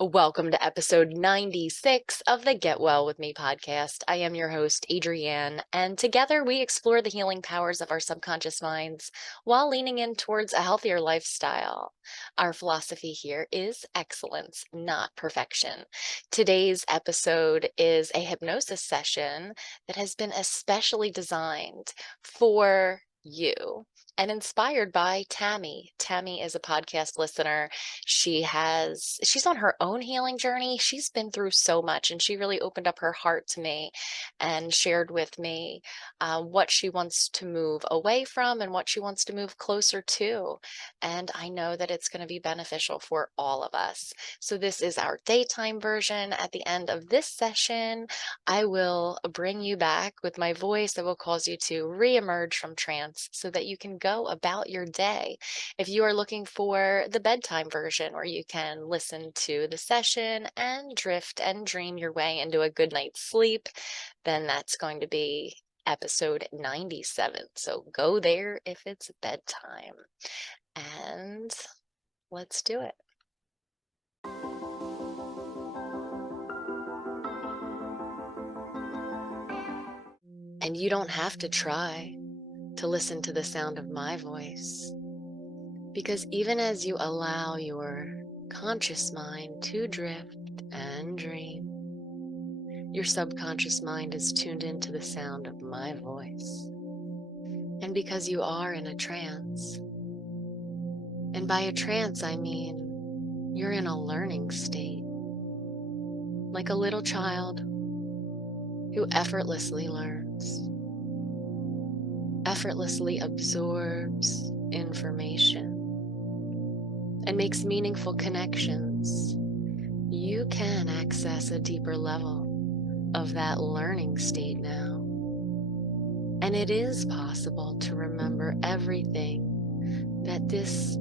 Welcome to episode 96 of the Get Well With Me podcast. I am your host, Adrienne, and together we explore the healing powers of our subconscious minds while leaning in towards a healthier lifestyle. Our philosophy here is excellence, not perfection. Today's episode is a hypnosis session that has been especially designed for you and inspired by Tammy. Tammy is a podcast listener. She's on her own healing journey. She's been through so much, and she really opened up her heart to me and shared with me what she wants to move away from and what she wants to move closer to. And I know that it's going to be beneficial for all of us. So this is our daytime version. At the end of this session, I will bring you back with my voice that will cause you to reemerge from trance so that you can go about your day. If you are looking for the bedtime version where you can listen to the session and drift and dream your way into a good night's sleep, then that's going to be episode 97. So go there if it's bedtime. And let's do it. And you don't have to try to listen to the sound of my voice, because even as you allow your conscious mind to drift and dream, your subconscious mind is tuned into the sound of my voice. And because you are in a trance, and by a trance I mean you're in a learning state, like a little child who effortlessly learns, effortlessly absorbs information, and makes meaningful connections, you can access a deeper level of that learning state now. And it is possible to remember everything that this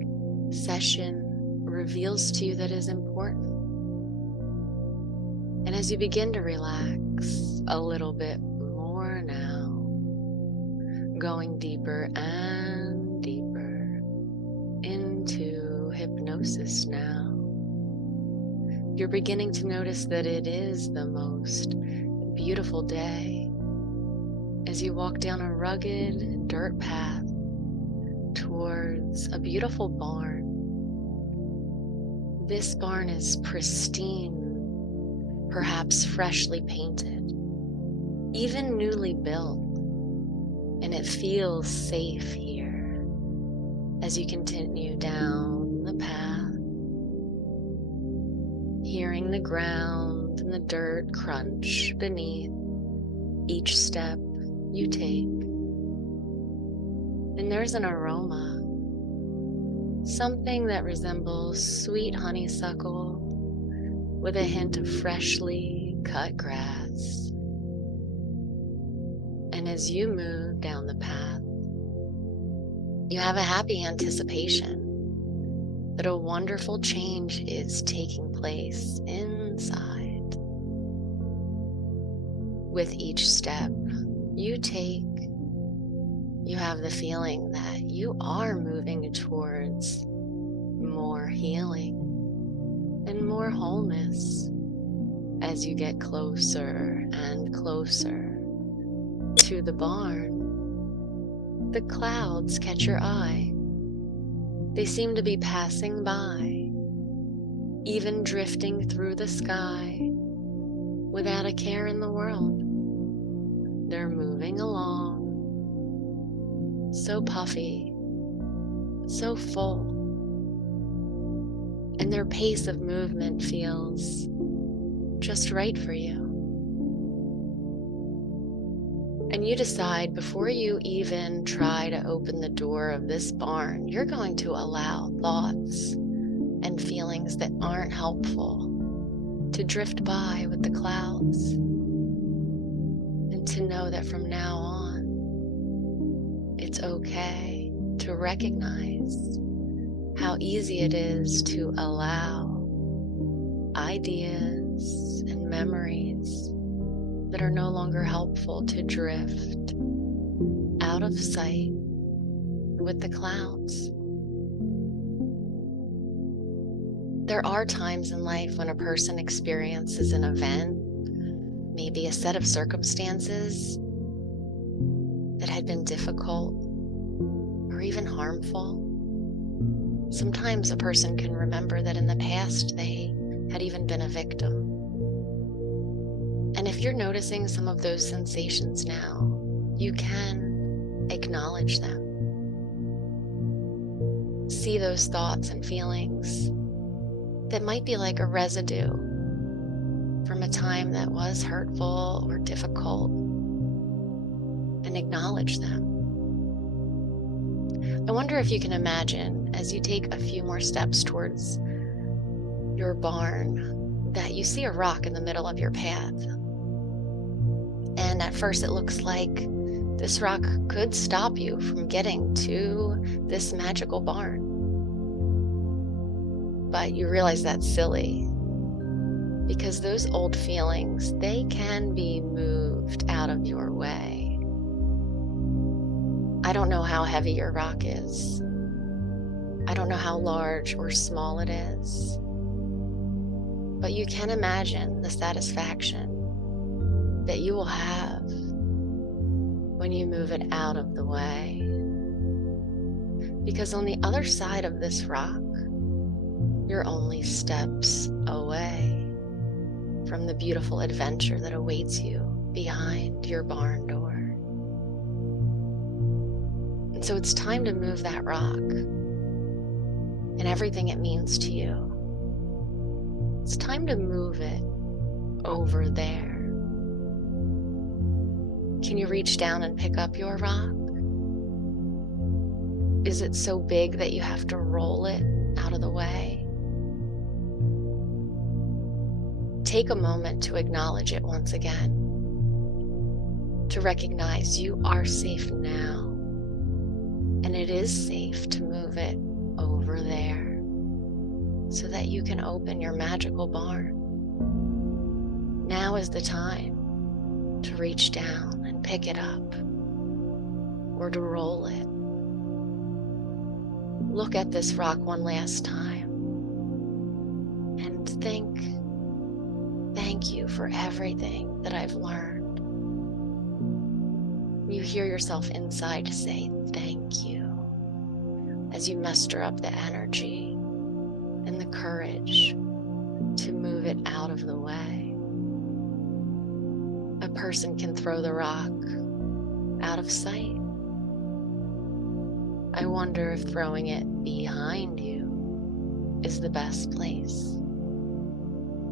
session reveals to you that is important. And as you begin to relax a little bit more now, going deeper and deeper into hypnosis now, you're beginning to notice that it is the most beautiful day as you walk down a rugged dirt path towards a beautiful barn. This barn is pristine, perhaps freshly painted, even newly built, and it feels safe here as you continue down the path, hearing the ground and the dirt crunch beneath each step you take. And there's an aroma, something that resembles sweet honeysuckle with a hint of freshly cut grass. And as you move down the path, you have a happy anticipation that a wonderful change is taking place inside. With each step you take, you have the feeling that you are moving towards more healing and more wholeness as you get closer and closer to the barn. The clouds catch your eye. They seem to be passing by, even drifting through the sky without a care in the world. They're moving along, so puffy, so full, and their pace of movement feels just right for you. And you decide before you even try to open the door of this barn, you're going to allow thoughts and feelings that aren't helpful to drift by with the clouds, and to know that from now on, it's okay to recognize how easy it is to allow ideas and memories that are no longer helpful to drift out of sight with the clouds. There are times in life when a person experiences an event, maybe a set of circumstances that had been difficult or even harmful. Sometimes a person can remember that in the past they had even been a victim. And if you're noticing some of those sensations now, you can acknowledge them. See those thoughts and feelings that might be like a residue from a time that was hurtful or difficult, and acknowledge them. I wonder if you can imagine, as you take a few more steps towards your barn, that you see a rock in the middle of your path. And at first it looks like this rock could stop you from getting to this magical barn. But you realize that's silly, because those old feelings, they can be moved out of your way. I don't know how heavy your rock is. I don't know how large or small it is. But you can imagine the satisfaction that you will have when you move it out of the way. Because on the other side of this rock, you're only steps away from the beautiful adventure that awaits you behind your barn door. And so it's time to move that rock and everything it means to you. It's time to move it over there. Can you reach down and pick up your rock? Is it so big that you have to roll it out of the way? Take a moment to acknowledge it once again, to recognize you are safe now, and it is safe to move it over there so that you can open your magical barn. Now is the time to reach down and pick it up, or to roll it. Look at this rock one last time and think, thank you for everything that I've learned. You hear yourself inside say thank you as you muster up the energy and the courage to move it out of the way. A person can throw the rock out of sight. I wonder if throwing it behind you is the best place.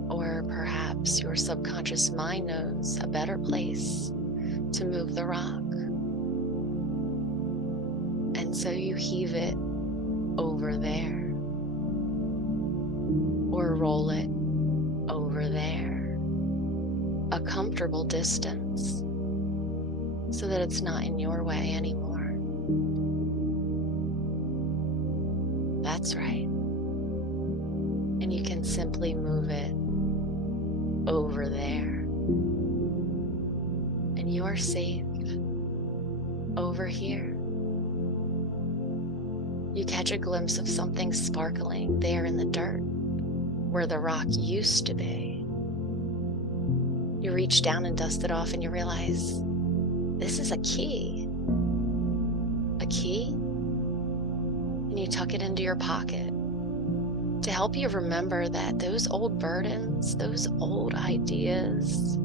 Or perhaps your subconscious mind knows a better place to move the rock. And so you heave it over there, or roll it over there, a comfortable distance, so that it's not in your way anymore. That's right. And you can simply move it over there. And you are safe over here. You catch a glimpse of something sparkling there in the dirt where the rock used to be. You reach down and dust it off, and you realize this is a key. A key? And you tuck it into your pocket to help you remember that those old burdens, those old ideas,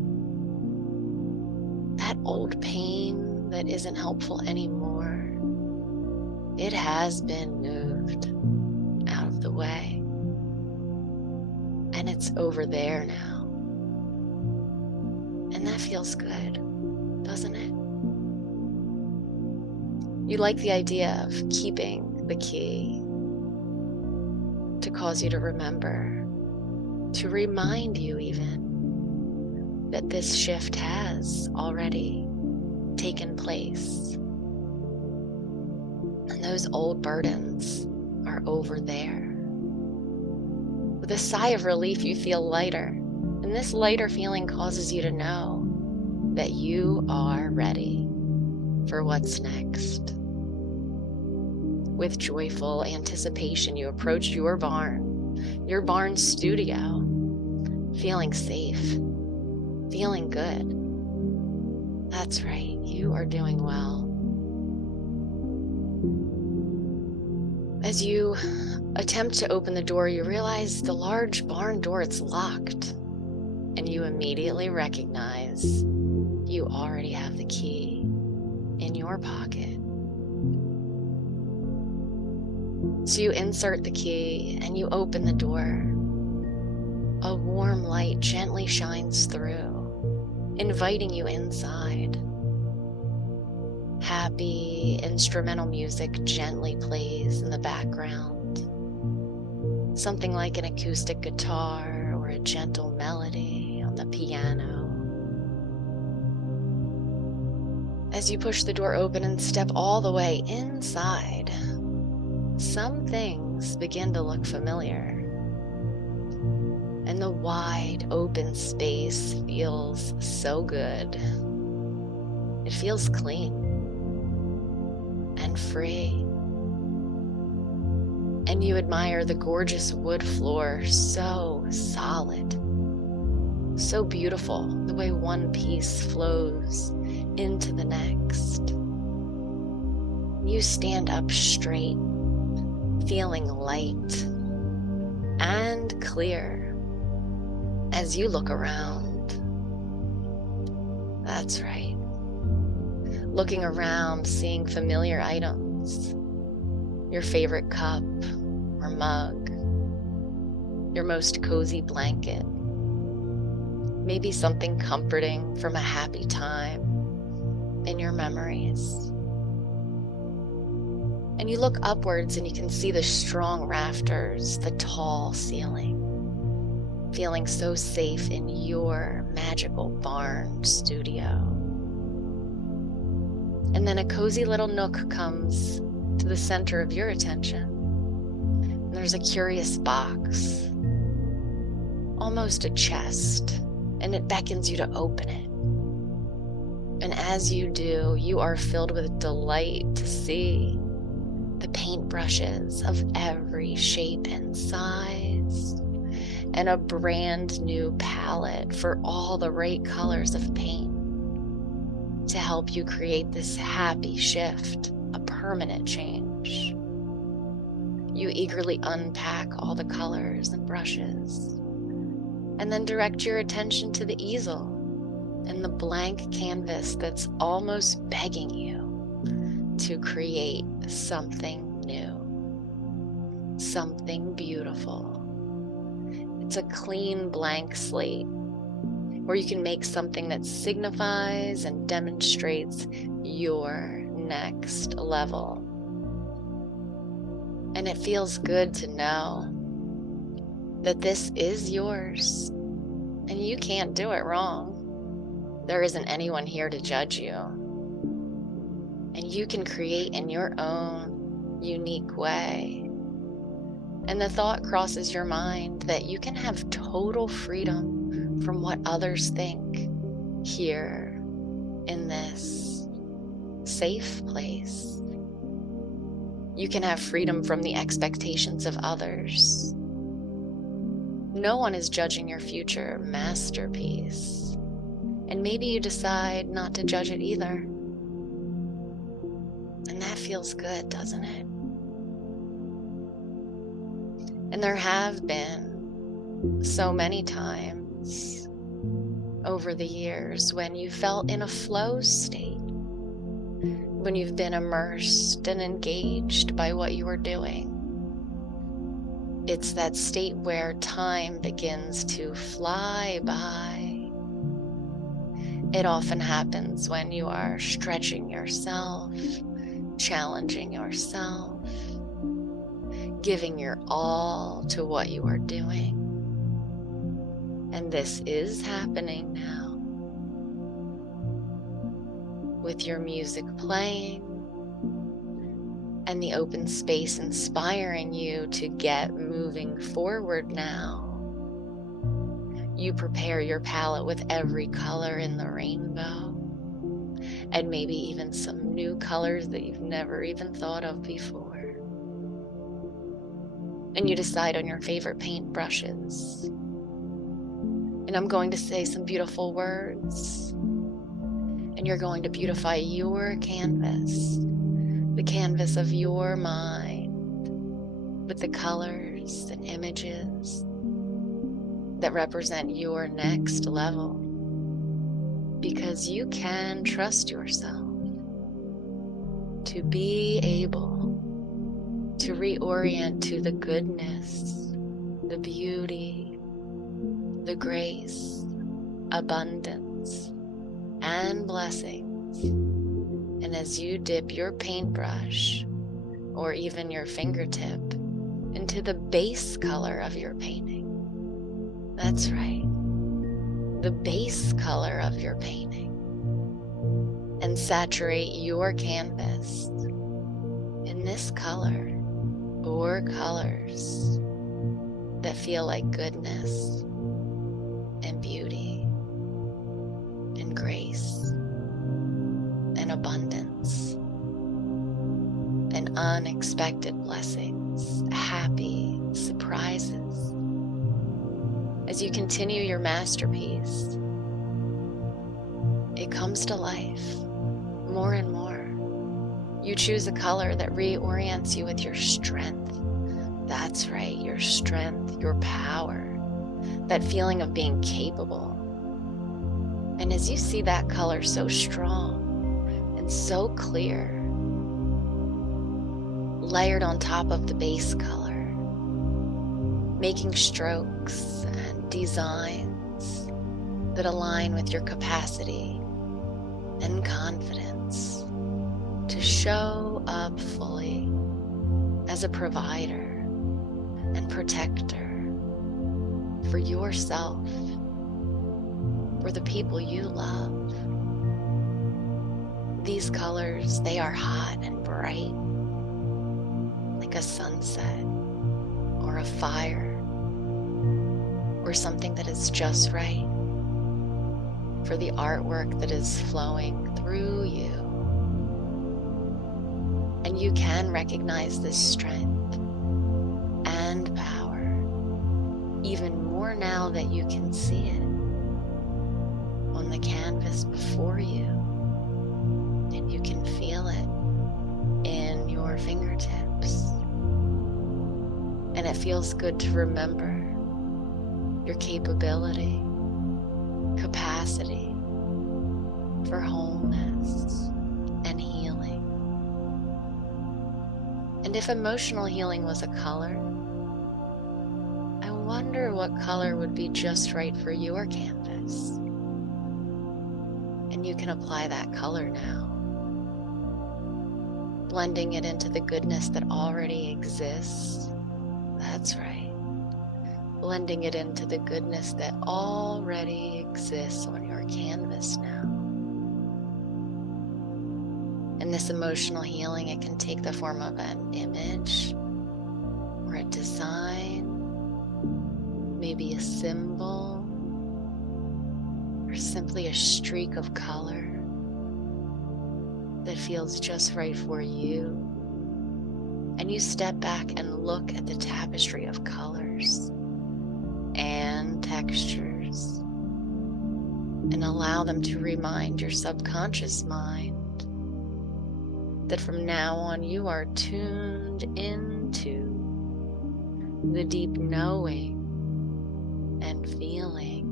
that old pain that isn't helpful anymore, it has been moved out of the way. And it's over there now. And that feels good, doesn't it? You like the idea of keeping the key to cause you to remember, to remind you even that this shift has already taken place. And those old burdens are over there. With a sigh of relief, you feel lighter. And this lighter feeling causes you to know that you are ready for what's next. With joyful anticipation, you approach your barn your barn studio, feeling safe, feeling good. That's right, you are doing well. As you attempt to open the door, you realize the large barn door, it's locked, and you immediately recognize you already have the key in your pocket. So you insert the key and you open the door. A warm light gently shines through, inviting you inside. Happy instrumental music gently plays in the background. Something like an acoustic guitar or a gentle melody on the piano. As you push the door open and step all the way inside, some things begin to look familiar. And the wide open space feels so good. It feels clean and free. And you admire the gorgeous wood floor, so solid, so beautiful, the way one piece flows into the next. You stand up straight, feeling light and clear as you look around. That's right. Looking around, seeing familiar items, your favorite cup or mug, your most cozy blanket, maybe something comforting from a happy time in your memories. And you look upwards and you can see the strong rafters, the tall ceiling, feeling so safe in your magical barn studio. And then a cozy little nook comes to the center of your attention. And there's a curious box, almost a chest, and it beckons you to open it. And as you do, you are filled with delight to see the paintbrushes of every shape and size, and a brand new palette for all the right colors of paint to help you create this happy shift, a permanent change. You eagerly unpack all the colors and brushes, and then direct your attention to the easel and the blank canvas that's almost begging you to create something new, something beautiful. It's a clean blank slate where you can make something that signifies and demonstrates your next level. And it feels good to know that this is yours and you can't do it wrong. There isn't anyone here to judge you. And you can create in your own unique way. And the thought crosses your mind that you can have total freedom from what others think here in this safe place. You can have freedom from the expectations of others. No one is judging your future masterpiece. And maybe you decide not to judge it either. And that feels good, doesn't it? And there have been so many times over the years when you felt in a flow state, when you've been immersed and engaged by what you are doing. It's that state where time begins to fly by. It often happens when you are stretching yourself, challenging yourself, giving your all to what you are doing. And this is happening now. With your music playing and the open space inspiring you to get moving forward now. You prepare your palette with every color in the rainbow, and maybe even some new colors that you've never even thought of before. and you decide on your favorite paint brushes. And I'm going to say some beautiful words, and you're going to beautify your canvas, the canvas of your mind, with the colors and images that represent your next level, because you can trust yourself to be able to reorient to the goodness, the beauty, the grace, abundance, and blessings. And as you dip your paintbrush or even your fingertip into the base color of your painting, that's right, the base color of your painting, and saturate your canvas in this color or colors that feel like goodness and beauty and grace and abundance and unexpected blessings, happy surprises. As you continue your masterpiece, it comes to life more and more. You choose a color that reorients you with your strength. That's right, your strength, your power, that feeling of being capable. And as you see that color so strong and so clear, layered on top of the base color, making strokes and designs that align with your capacity and confidence to show up fully as a provider and protector for yourself, for the people you love. These colors, they are hot and bright, like a sunset or a fire or something that is just right for the artwork that is flowing through you. And you can recognize this strength and power even more now that you can see it on the canvas before you, and you can feel it in your fingertips. And it feels good to remember your capability, capacity for wholeness and healing. And if emotional healing was a color, I wonder what color would be just right for your canvas. And you can apply that color now, blending it into the goodness that already exists. That's right, blending it into the goodness that already exists on your canvas now. And this emotional healing, it can take the form of an image or a design, maybe a symbol, or simply a streak of color that feels just right for you. And you step back and look at the tapestry of colors and textures and allow them to remind your subconscious mind that from now on you are tuned into the deep knowing and feeling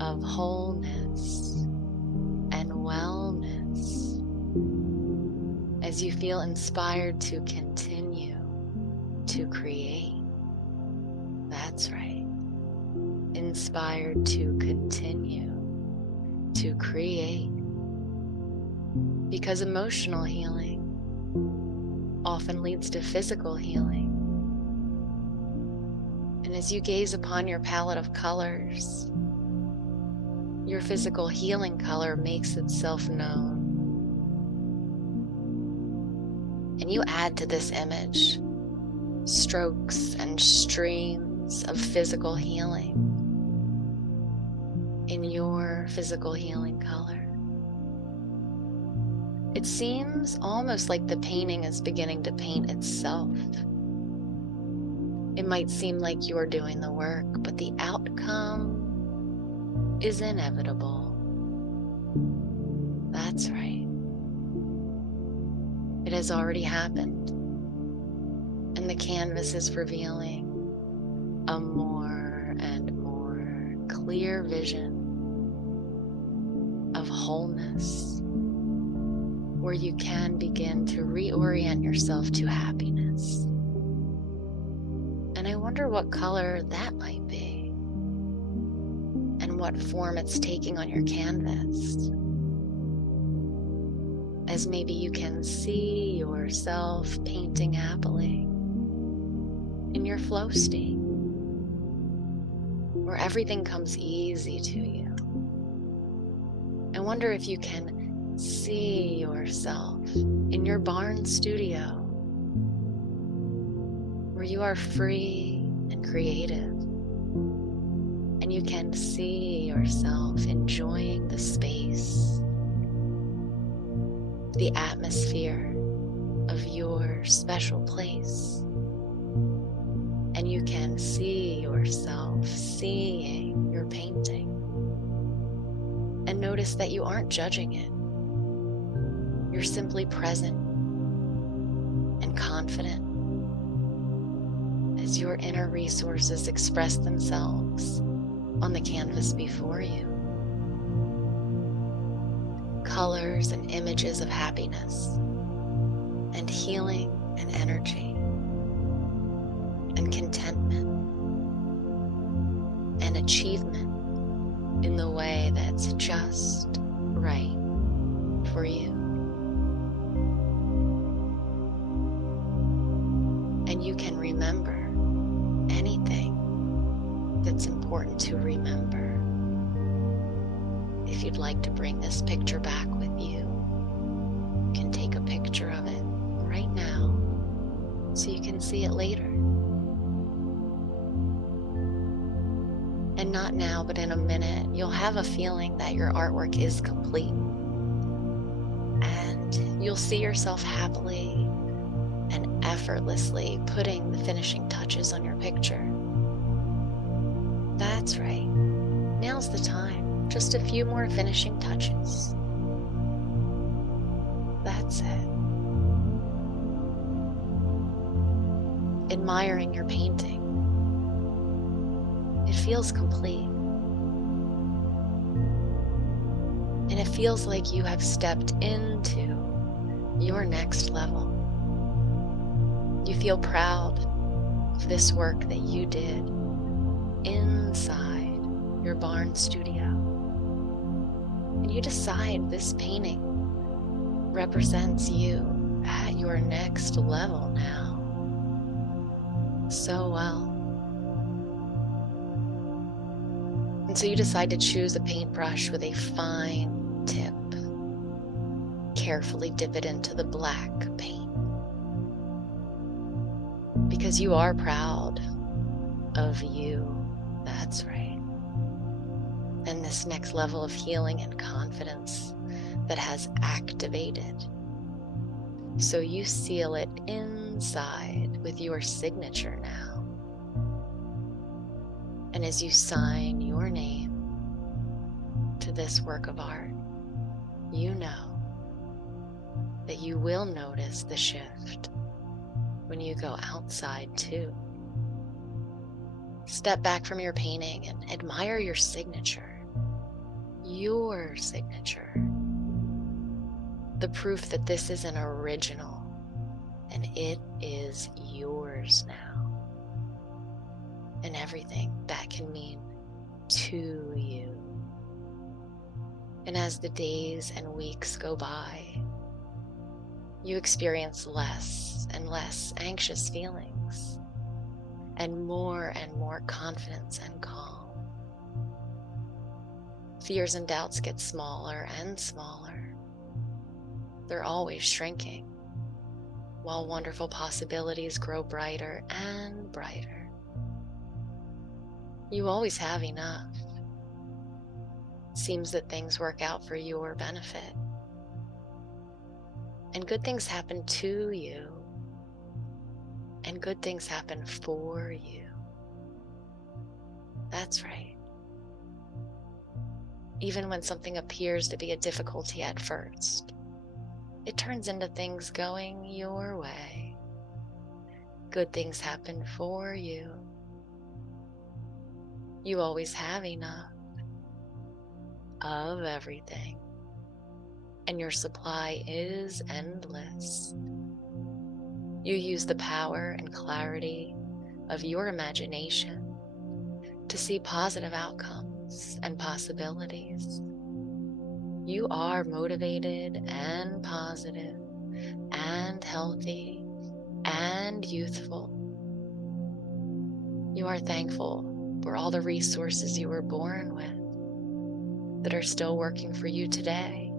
of wholeness and wellness, as you feel inspired to continue to create. That's right, inspired to continue to create. Because emotional healing often leads to physical healing. And as you gaze upon your palette of colors, your physical healing color makes itself known. And you add to this image strokes and streams of physical healing in your physical healing color. It seems almost like the painting is beginning to paint itself. It might seem like you're doing the work, but the outcome is inevitable. That's right. It has already happened, and the canvas is revealing a more and more clear vision of wholeness, where you can begin to reorient yourself to happiness. And I wonder what color that might be, and what form it's taking on your canvas, as maybe you can see yourself painting happily in your flow state, where everything comes easy to you. I wonder if you can see yourself in your barn studio, where you are free and creative, and you can see yourself enjoying the space, the atmosphere of your special place. And you can see yourself seeing your painting, and notice that you aren't judging it. You're simply present and confident as your inner resources express themselves on the canvas before you. Colors and images of happiness and healing and energy and contentment and achievement in the way that's just right for you. And you can remember anything that's important to remember. If you'd like to bring this picture back with you, you can take a picture of it right now so you can see it later. And not now, but in a minute, you'll have a feeling that your artwork is complete. And you'll see yourself happily and effortlessly putting the finishing touches on your picture. That's right. Now's the time. Just a few more finishing touches. That's it. Admiring your painting. It feels complete. And it feels like you have stepped into your next level. You feel proud of this work that you did inside your barn studio. And you decide this painting represents you at your next level now. So well. And so you decide to choose a paintbrush with a fine tip. Carefully dip it into the black paint, because you are proud of you. That's right. And this next level of healing and confidence that has activated. So you seal it inside with your signature now. And as you sign your name to this work of art, you know that you will notice the shift when you go outside too. Step back from your painting and admire your signature. Your signature. The proof that this is an original and it is yours now. And everything that can mean to you. And as the days and weeks go by, you experience less and less anxious feelings and more confidence and calm. Fears and doubts get smaller and smaller. They're always shrinking, while wonderful possibilities grow brighter and brighter. You always have enough. It seems that things work out for your benefit. And good things happen to you and good things happen for you. That's right. Even when something appears to be a difficulty at first, it turns into things going your way. Good things happen for you. You always have enough of everything, and your supply is endless. You use the power and clarity of your imagination to see positive outcomes and possibilities. You are motivated and positive and healthy and youthful. You are thankful for all the resources you were born with that are still working for you today.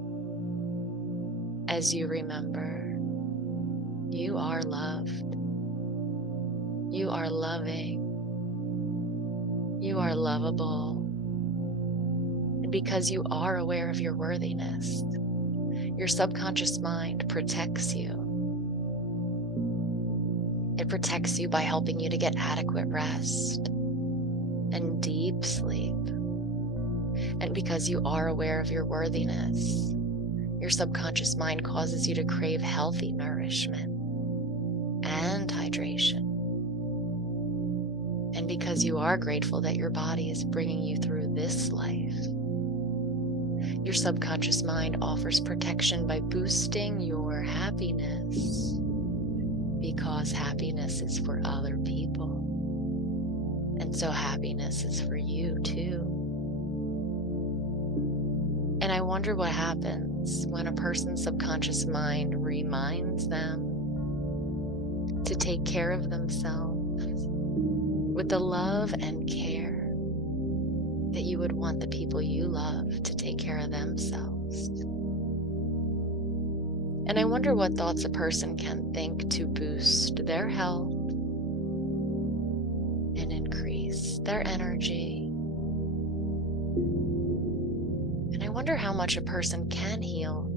As you remember, you are loved. You are loving. You are lovable. And because you are aware of your worthiness, your subconscious mind protects you. It protects you by helping you to get adequate rest and deep sleep. And because you are aware of your worthiness, your subconscious mind causes you to crave healthy nourishment and hydration. And because you are grateful that your body is bringing you through this life, your subconscious mind offers protection by boosting your happiness, because happiness is for other people. And so happiness is for you too. And I wonder what happens when a person's subconscious mind reminds them to take care of themselves with the love and care that you would want the people you love to take care of themselves. And I wonder what thoughts a person can think to boost their health and increase their energy. And I wonder how much a person can heal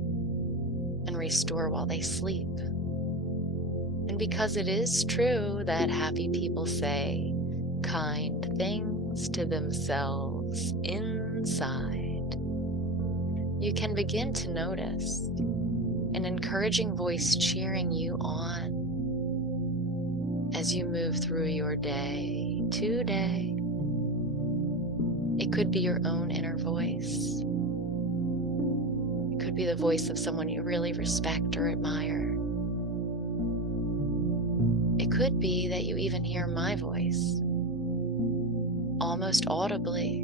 and restore while they sleep. And because it is true that happy people say kind things to themselves inside, you can begin to notice an encouraging voice cheering you on as you move through your day to day. It could be your own inner voice. It could be the voice of someone you really respect or admire. It could be that you even hear my voice almost audibly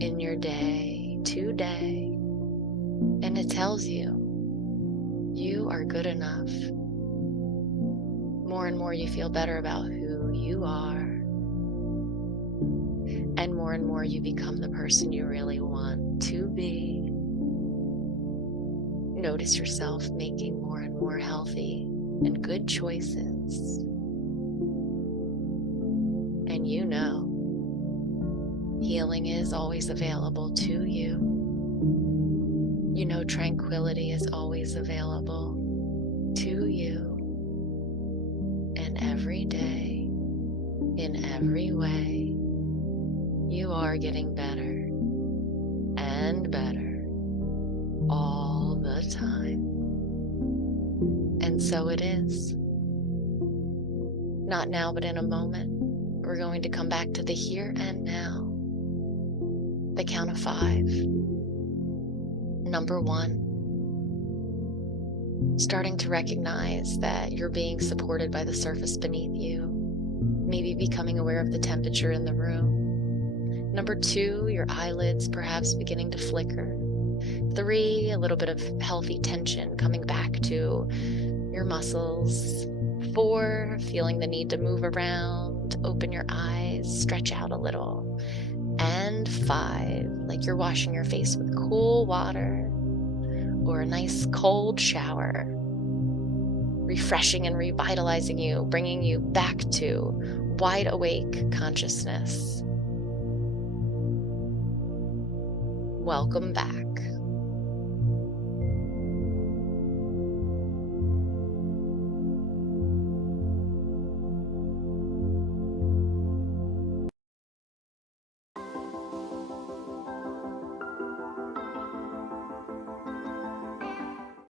in your day to day, and it tells you you are good enough. More and more you feel better about who you are, and more you become the person you really want to be. Notice yourself making more and more healthy and good choices. And you know, healing is always available to you. You know, tranquility is always available to you. And every day, in every way, you are getting better and better all the time. And so it is. Not now, but in a moment, we're going to come back to the here and now. The count of 5. Number 1. Starting to recognize that you're being supported by the surface beneath you. Maybe becoming aware of the temperature in the room. Number 2, your eyelids perhaps beginning to flicker. 3, a little bit of healthy tension coming back to your muscles. 4, feeling the need to move around, open your eyes, stretch out a little. And 5, like you're washing your face with cool water or a nice cold shower, refreshing and revitalizing you, bringing you back to wide awake consciousness. Welcome back.